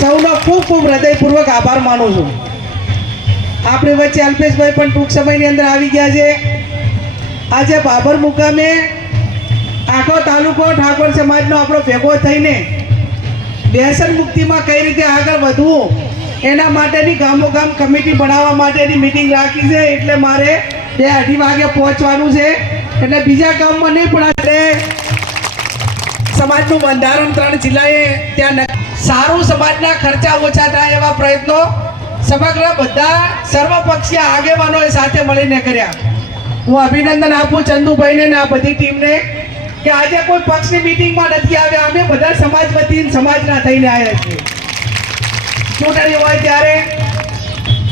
સૌનો ખૂબ ખૂબ હૃદયપૂર્વક આભાર માનું છું. આપણી વચ્ચે અલ્પેશભાઈ પણ ટૂંક સમયની અંદર આવી ગયા છે. આજે બાબર મુકામે આખો તાલુકો ઠાકોર સમાજનો આપણો ભેગો થઈને વ્યસન મુક્તિમાં કઈ રીતે આગળ વધવું, એના માટેની ગામો ગામ કમિટી બનાવવા માટેની મિટિંગ રાખી છે. એટલે મારે બે અઢી વાગે પહોંચવાનું છે. એટલે બીજા ગામમાં નહીં પણ આપણે સમાજનું બંધારણ ત્રણ જિલ્લાએ ત્યાં સારું સમાજના ખર્ચા ઓછા થાય એવા પ્રયત્નો સમગ્ર બધા સર્વપક્ષીય આગેવાનોએ સાથે મળીને કર્યા. હું અભિનંદન આપું ચંદુભાઈને આ બધી ટીમને કે આજે કોઈ પક્ષની મિટિંગમાં નથી આવ્યા. અમે બધા સમાજ વતી સમાજના થઈને આવ્યા છીએ. ચૂંટણી હોય ત્યારે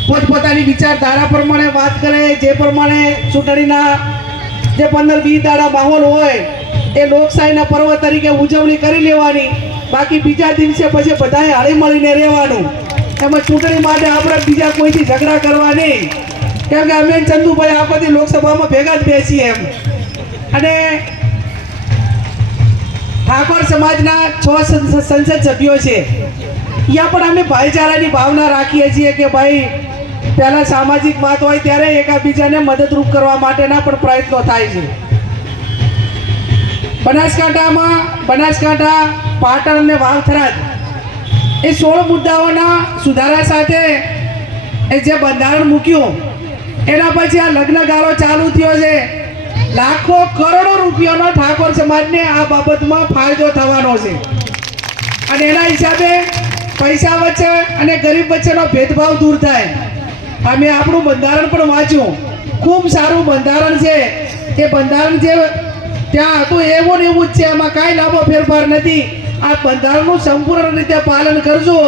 પોતપોતાની વિચારધારા પ્રમાણે વાત કરે, જે પ્રમાણે ચૂંટણીના જે પંદર વીસ દાડા માહોલ હોય, એ લોકશાહીના પર્વ તરીકે ઉજવણી કરી લેવાની. બાકી બીજા દિવસે પછી બધાએ હળી મળીને રહેવાનું. એમાં ચૂંટણી માટે આપણે બીજા કોઈથી ઝઘડા કરવા નહીં. કેમ કે અમે ચંદુભાઈ આ બધી લોકસભામાં ભેગા જ બેસીએ એમ. અને ઠાકોર સમાજના છ સંસદ સભ્યો છે. અહીંયા પણ અમે ભાઈચારાની ભાવના રાખીએ છીએ કે ભાઈ, પહેલાં સામાજિક વાત હોય ત્યારે એકાબીજાને મદદરૂપ કરવા માટેના પણ પ્રયત્નો થાય છે. બનાસકાંઠામાં, બનાસકાંઠા, પાટણ અને વાવથરાજ એ સોળ મુદ્દાઓના સુધારા સાથે એ જે બંધારણ મૂક્યું, એના પછી આ લગ્નગાળો ચાલુ થયો છે. લાખો કરોડો રૂપિયાનો ઠાકોર સમાજને આ બાબતમાં ફાયદો થવાનો છે. અને એના હિસાબે પૈસા વચ્ચે અને ગરીબ વચ્ચેનો ભેદભાવ દૂર થાય. અમે આપણું બંધારણ પણ વાંચ્યું. ખૂબ સારું બંધારણ છે. એ બંધારણ જે ત્યાં હતું એવું ને એવું જ છે એમાં કાંઈ લાંબો ફેરફાર નથી. આ બંધારણનું સંપૂર્ણ રીતે પાલન કરજો,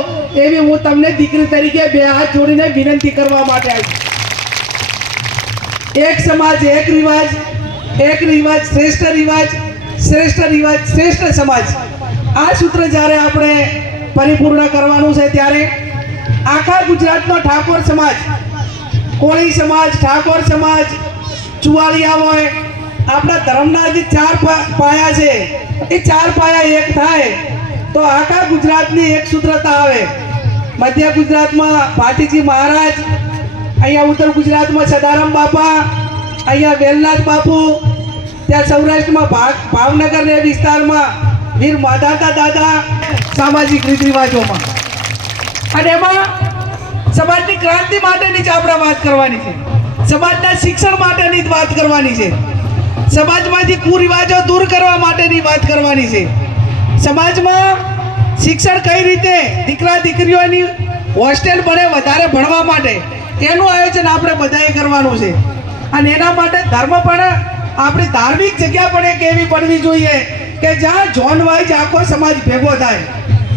એવી હું તમને દીકરી તરીકે બે હાથ જોડીને વિનંતી કરવા માટે આવી એક સમાજ, એક રિવાજ એક રિવાજ, શ્રેષ્ઠ રિવાજ શ્રેષ્ઠ રિવાજ, શ્રેષ્ઠ સમાજ. આ સૂત્ર જ્યારે આપણે પરિપૂર્ણ કરવાનું છે ત્યારે આખા ગુજરાતનો ઠાકોર સમાજ, કોળી સમાજ, ઠાકોર સમાજ ચુવાળિયા હોય આપણા ધર્મના જે ચાર પાયા છે, એ ચાર પાયા એક થાય, તો આખા ગુજરાતની એક સૂત્રતા આવે. મધ્ય ગુજરાતમાં ભાટીજી મહારાજ, અહીંયા ઉત્તર ગુજરાતમાં સદારામ બાપા, અહીંયા વેલનાથ બાપુ, ત્યાં સૌરાષ્ટ્રમાં ભાવનગર ને વિસ્તારમાં વીર માધાતા દાદા, સામાજિક રીત રિવાજોમાં. અને એમાં સમાજની ક્રાંતિ માટેની જ આપણે વાત કરવાની છે. સમાજના શિક્ષણ માટેની જ વાત કરવાની છે. સમાજમાંથી કુરિવાજો દૂર કરવા માટેની વાત કરવાની છે. સમાજમાં શિક્ષણ કઈ રીતે દીકરા દીકરીઓની હોસ્ટેલ બને વધારે ભણવા માટે એનું આયોજન આપણે બધાએ કરવાનું છે. અને એના માટે ધર્મ પણ આપણી ધાર્મિક જગ્યા પણ એક એવી બનવી જોઈએ કે જ્યાં જોન વાઇઝ આખો સમાજ ભેગો થાય.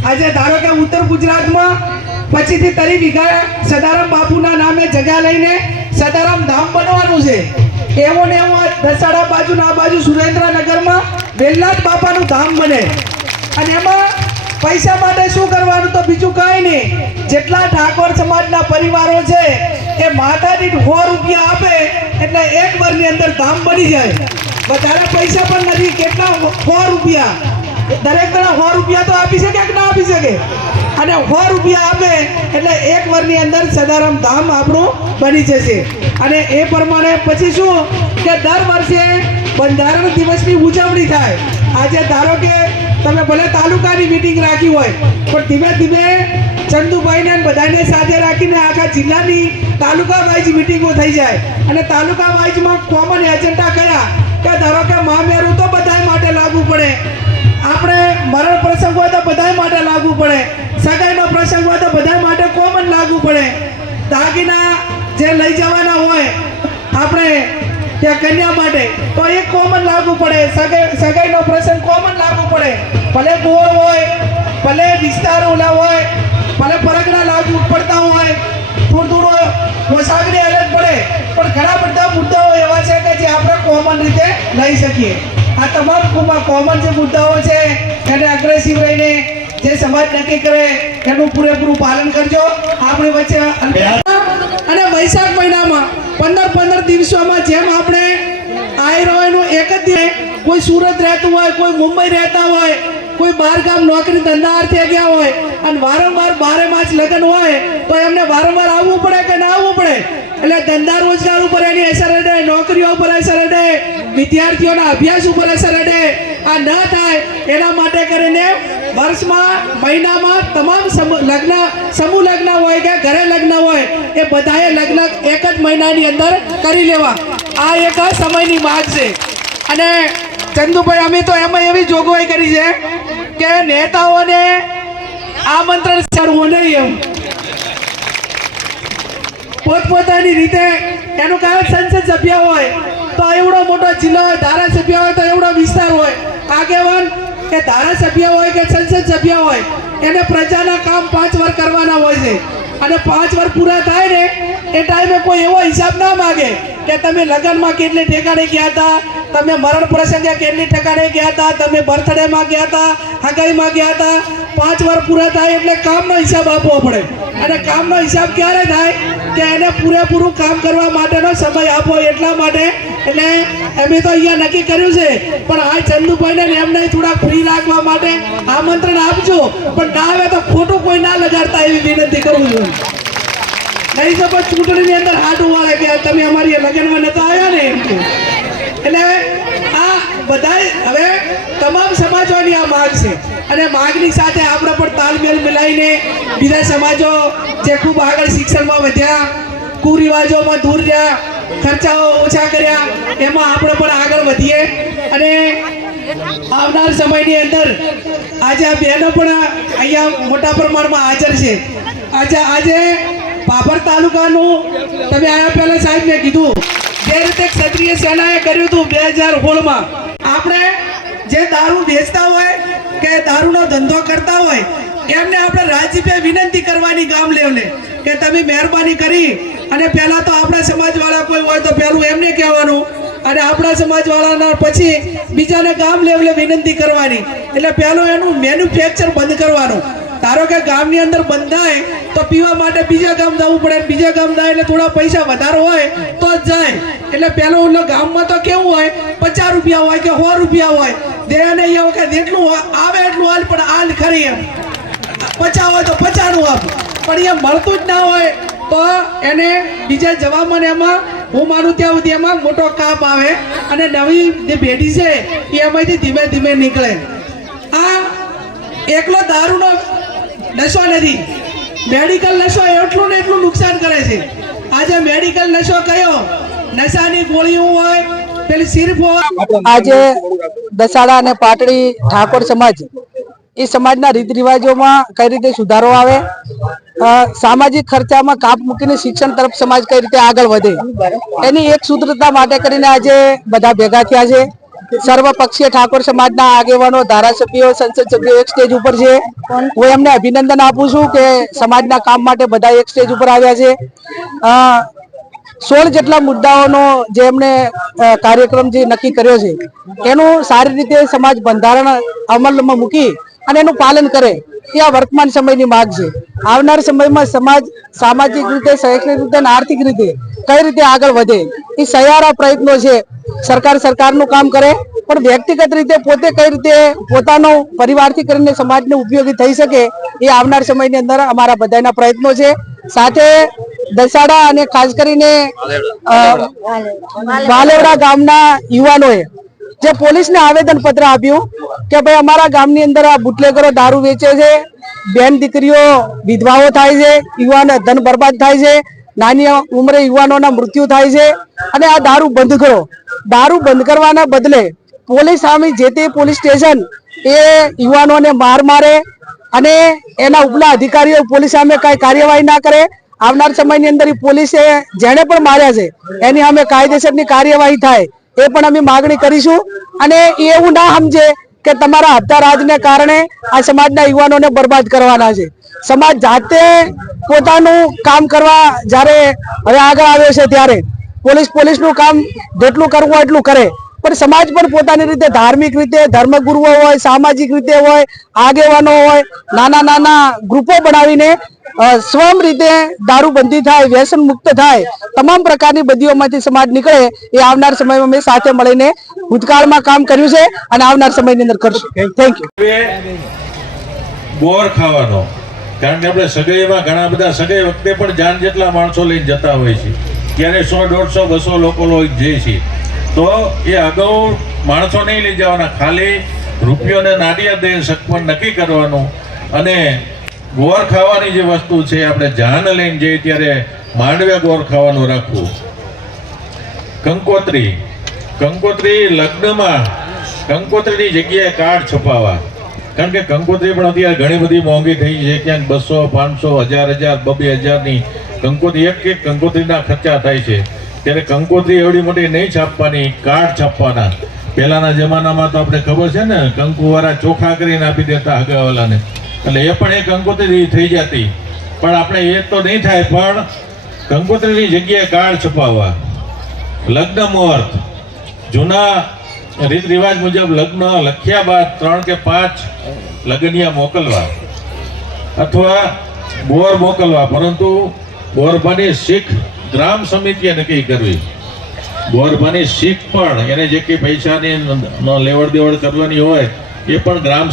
આજે ધારો કે ઉત્તર ગુજરાતમાં પછીથી તરી વીઘા સદારામ બાપુના નામે જગ્યા લઈને સદારામ ધામ બનવાનું છે. એવો ને એવો દસાડા બાજુ આ બાજુ સુરેન્દ્રનગરમાં વેલનાથ બાપાનું ધામ બને. અને એમાં પૈસા માટે શું કરવાનું તો બીજું કાંઈ નહીં. જેટલા ઠાકોર સમાજના પરિવારો છે, એ માતા દીઠ સો રૂપિયા આપે એટલે એક વર્ષની અંદર ધામ બની જાય. વધારે પૈસા પણ નથી, કેટલા સો રૂપિયા? દરેક જણા સો રૂપિયા તો આપી શકે કે ના આપી શકે? અને સો રૂપિયા આપે એટલે એક વરની અંદર સદારામ ધામ આપણું બની જશે. અને એ પ્રમાણે પછી શું? કે દર વર્ષે બંધારણ દિવસની ઉજવણી થાય. આજે ધારો કે તમે ભલે તાલુકાની મિટિંગ રાખી હોય, પણ ધીમે ધીમે ચંદુભાઈને બધાને સાથે રાખીને આખા જિલ્લાની તાલુકા વાઇઝ મિટિંગો થઈ જાય. અને તાલુકા વાઇઝમાં કોમન એજન્ડા કયા? કે ધારો કે મામેરું તો બધા માટે લાગુ પડે. બધા માટે લાગુ પડે. સગાઈનો પ્રસંગ હોય તો બધા માટે કોમન લાગુ પડે. દાગીના જે લઈ જવાના હોય, આપણે ત્યાં કન્યા માટે, તો એ કોમન લાગુ પડે. સગાઈ, સગાઈનો પ્રસંગ કોમન લાગુ પડે. ભલે ગોળ હોય, ભલે વિસ્તાર ઓલા હોય, ભલે પરગણા લાગુ પડતા હોય થોડું થોડું પોશાકની અલગ પડે. પણ ઘણા બધા મુદ્દાઓ એવા છે કે જે આપણે કોમન રીતે લઈ શકીએ. આ તમામ કોમન જે મુદ્દાઓ છે, એને અગ્રેસિવ રહીને જે સમાજ નક્કી કરે, એનું પૂરેપૂરું પાલન કરજો. આપણી વચ્ચે અને વૈશાખ મહિનામાં પંદર પંદર દિવસોમાં જેમ આપણે આયરોયનું એક જ કોઈ સુરત રહેતું હોય, કોઈ મુંબઈ રહેતા હોય, કોઈ બહાર ગામ નોકરી ધંધા અર્થે ગયા હોય, અને વારંવાર બારે માસ લગ્ન હોય, તો એમને વારંવાર આવવું પડે કે ના આવવું પડે? એટલે ધંધા રોજગાર ઉપર એની અસર અડે નોકરીઓ ઉપર અસર અડે વિદ્યાર્થીઓના અભ્યાસ ઉપર અસર અડે, આ ન થાય, એના માટે કરીને વર્ષમાં, મહિનામાં તમામ લગ્ન, સમૂહ લગ્ન હોય કે ઘરે લગ્ન હોય, એ બધાએ લગ્ન એક જ મહિનાની અંદર કરી લેવા. આ એક સમયની માગ છે. અને ચંદુભાઈ, અમે તો એમાં એવી જોગવાઈ કરી છે કે નેતાઓને આમંત્રણ ચડવું નહીં એમ. પોતપોતાની રીતે, એનું કારણ સંસદ સભ્ય હોય તો એવડો મોટો જિલ્લો હોય, ધારાસભ્ય હોય તો એવડો વિસ્તાર હોય. આગેવાન કે ધારાસભ્ય હોય કે સંસદ સભ્ય હોય, એને પ્રજાના કામ પાંચ વાર કરવાના હોય છે. અને પાંચ વાર પૂરા થાય ને, એ ટાઈમે કોઈ એવો હિસાબ ના માગે કે તમે લગ્નમાં કેટલી ઠેકાણે ગયા હતા, તમે મરણ પ્રસંગે કેટલી ઠેકાણે ગયા હતા, તમે બર્થડેમાં ગયા હતા, હગાઈમાં ગયા હતા. પાંચ વાર પૂરા થાય એટલે કામનો હિસાબ આપવો પડે. અને કામનો હિસાબ ક્યારે થાય? કે એને પૂરેપૂરું કામ કરવા માટેનો સમય આપો એટલા માટે. એટલે અમે તો અહીંયા નક્કી કર્યું છે, પણ આ ચંદુભાઈને એમને થોડા ફ્રી રાખવા માટે આમંત્રણ આપજો. પણ ના આવે તો ખોટું કોઈ ના લગાડતા એવી વિનંતી કરું છું. નહીં તો પણ ચૂંટણીની અંદર હાટ વાળે કે તમે અમારી લગ્નમાં નતા આવ્યા ને એમ કે. એટલે આ બધાય, હવે તમામ સમાજોની આ માંગ છે. અને માગની સાથે આપણે પણ તાલમેલ મિલાવીને બીજા સમાજો જે ખૂબ આગળ શિક્ષણમાં વધ્યા, કુરિવાજોમાં દૂર રહ્યા, ખર્ચાઓ ઓછા કર્યા, એમાં આપણે પણ આગળ વધીએ. અને આવનાર સમયની અંદર આજે આ બહેનો પણ અહીંયા મોટા પ્રમાણમાં હાજર છે. આજે આજે પાપર તાલુકાનું તમે આયા પહેલા સાહેબને કીધું, જે રીતે ક્ષત્રિય સેનાએ કર્યું હતું બે હજાર સોળમાં. આપણે જે દારૂ વેચતા હોય કે દારૂનો ધંધો કરતા હોય, એમને આપણે રાજ્યપે વિનંતી કરવાની ગામ લેવલે કે તમે મહેરબાની કરી અને પહેલા તો આપણા સમાજવાળા કોઈ હોય તો પહેલું એમને કહેવાનું અને આપણા સમાજવાળાના પછી બીજાને ગામ લેવલે વિનંતી કરવાની. એટલે પહેલું એનું મેન્યુફેક્ચર બંધ કરવાનું. ધારો કે ગામની અંદર બંધાય, તો પીવા માટે બીજા ગામ જવું પડે. બીજા ગામ જાય એટલે થોડા પૈસા વધારે હોય તો જ જાય. એટલે પહેલો ગામમાં તો કેવું હોય, પચાસ રૂપિયા હોય કે સો રૂપિયા હોય. દેને એ વખત જેટલું આવે એટલું હાલ, પણ હાલ ખરી એમ. પચા હોય તો પચાનું આપ. પણ એ મળતું જ ના હોય, તો એને બીજા જવામાં એમાં, હું માનું ત્યાં સુધી એમાં મોટો કાપ આવે. અને નવી જે પેઢી છે, એ એમાંથી ધીમે ધીમે નીકળે. આ એકલો દારૂનો નશો નથી. મેડિકલ નશો એટલું ને એટલું નુકસાન કરે છે. આજે મેડિકલ નશો કયો? નશાની ગોળીઓ હોય આજે દસાડા અને પાટડી ઠાકોર સમાજ એ સમાજના રીત રિવાજોમાં કઈ રીતે સુધારો આવે સામાજિક ખર્ચામાં કાપ મૂકીને શિક્ષણ તરફ સમાજ કઈ રીતે આગળ વધે એની એક સૂત્રતા માટે કરીને આજે બધા ભેગા થયા છે. સર્વપક્ષીય ઠાકોર સમાજના આગેવાનો ધારાસભ્યો સંસદ સભ્યો એક સ્ટેજ ઉપર છે. હું એમને અભિનંદન આપું છું કે સમાજના કામ માટે બધા એક સ્ટેજ ઉપર આવ્યા છે. સોળ જેટલા મુદ્દાઓનો જે એમણે કાર્યક્રમ જે નક્કી કર્યો છે, એનું સારી રીતે સમાજ બંધારણ અમલમાં મૂકી અને એનું પાલન કરે, એ આ વર્તમાન સમયની માંગ છે. આવનાર સમયમાં સમાજ સામાજિક રીતે, શૈક્ષણિક રીતે અને આર્થિક રીતે કઈ રીતે આગળ વધે, એ સહિયારા પ્રયત્નો છે. સરકાર સરકારનું કામ કરે, પણ વ્યક્તિગત રીતે પોતે કઈ રીતે પોતાનો પરિવારથી કરીને સમાજને ઉપયોગી થઈ શકે, એ આવનાર સમયની અંદર અમારા બધાના પ્રયત્નો છે. સાથે દસાડા અને ખાસ કરીને વાલેવડા ગામના યુવાનોએ જે પોલીસને આવેદન પત્ર આપ્યું કે ભાઈ અમારા ગામની અંદર આ બુટલેગરો દારૂ વેચે છે, બેન દીકરીઓ વિધવાઓ થાય છે, યુવાન ધન બરબાદ થાય છે, નાની ઉંમરે યુવાનોના મૃત્યુ થાય છે અને આ દારૂ બંધ કરો. દારૂ બંધ કરવાના બદલે પોલીસ સામે જે તે પોલીસ સ્ટેશન એ યુવાનોને માર મારે અને એના ઉપલા અધિકારીઓ પોલીસ સામે કઈ કાર્યવાહી ના કરે આવનાર સમયની અંદર પોલીસે જેણે પણ માર્યા છે, એની અમે કાયદેસરની કાર્યવાહી થાય, એ પણ અમે માગણી કરીશું. અને એવું ના સમજે કે તમારા હતા રાજને કારણે આ સમાજના યુવાનોને બરબાદ કરવાના છે. સમાજ જાતે પોતાનું કામ કરવા જ્યારે હવે આગળ આવ્યો છે ત્યારે, પોલીસ પોલીસનું કામ જેટલું કરવું એટલું કરે. પણ સમાજ પણ પોતાની રીતે ધાર્મિક રીતે ધર્મગુરુઓ હોય સામાજિક રીતે હોય આગેવાનો હોય નાના નાના ગ્રુપો બનાવીને અ, સ્વયં રીતે દારૂબંધી થાય વ્યસન મુક્ત થાય તમામ પ્રકારની બધીઓમાંથી સમાજ નીકળે એ આવનાર સમયમાં મેં સાથે મળીને ભૂતકાળમાં કામ કર્યું છે અને આવનાર સમયની અંદર કરશું. થેન્ક યુ બોર ખાવાનો. કારણ કે આપણે સગાઈમાં ઘણા બધા સગાઈ વખતે પણ જાન જેટલા માણસો લઈને જતા હોય છે. ત્યારે સો દોઢસો બસો લોકો લઈ જાય છે તો એ અગાઉ માણસો નહીં લઈ જવાના. ખાલી રૂપિયોને ને નારિયેળ શકપણ નક્કી કરવાનું અને ગોળ ખાવાની જે વસ્તુ છે આપણે જાન લઈને જઈએ ત્યારે માંડવ્યા ગોળ ખાવાનું રાખવું. કંકોત્રી. કંકોત્રી લગ્નમાં કંકોત્રીની જગ્યાએ કાર્ડ છપાવવા. કારણ કે કંકોત્રી પણ અત્યારે ઘણી બધી મોંઘી થઈ છે. ક્યાંક બસો, પાંચસો, હજાર હજાર, બબે હજારની કંકોત્રી. એક એક કંકોત્રીના ખર્ચા થાય છે. ત્યારે કંકોત્રી એવડી મોટી નહીં છાપવાની કાર્ડ છાપવાના. પહેલાના જમાનામાં તો આપણે ખબર છે ને, કંકુવાળા ચોખા કરીને આપી દેતા હગાવાલાને. એટલે એ પણ એક કંકોત્રી થઈ જતી. પણ આપણે એ તો નહીં થાય, પણ કંકોત્રીની જગ્યાએ કાર્ડ છપાવવા. લગ્ન મુહૂર્ત. જૂના રીત રિવાજ મુજબ લગ્ન લખ્યા બાદ ત્રણ કે પાંચ લગ્નિયા મોકલવા. અથવા બોર મોકલવા, પરંતુ બોરબાની શીખ ગ્રામ સમિતિએ નક્કી કરવી. ગોરભાની શીખ પણ એને જે કંઈ પૈસાની લેવડ દેવડ કરવાની હોય, એ પણ ગ્રામ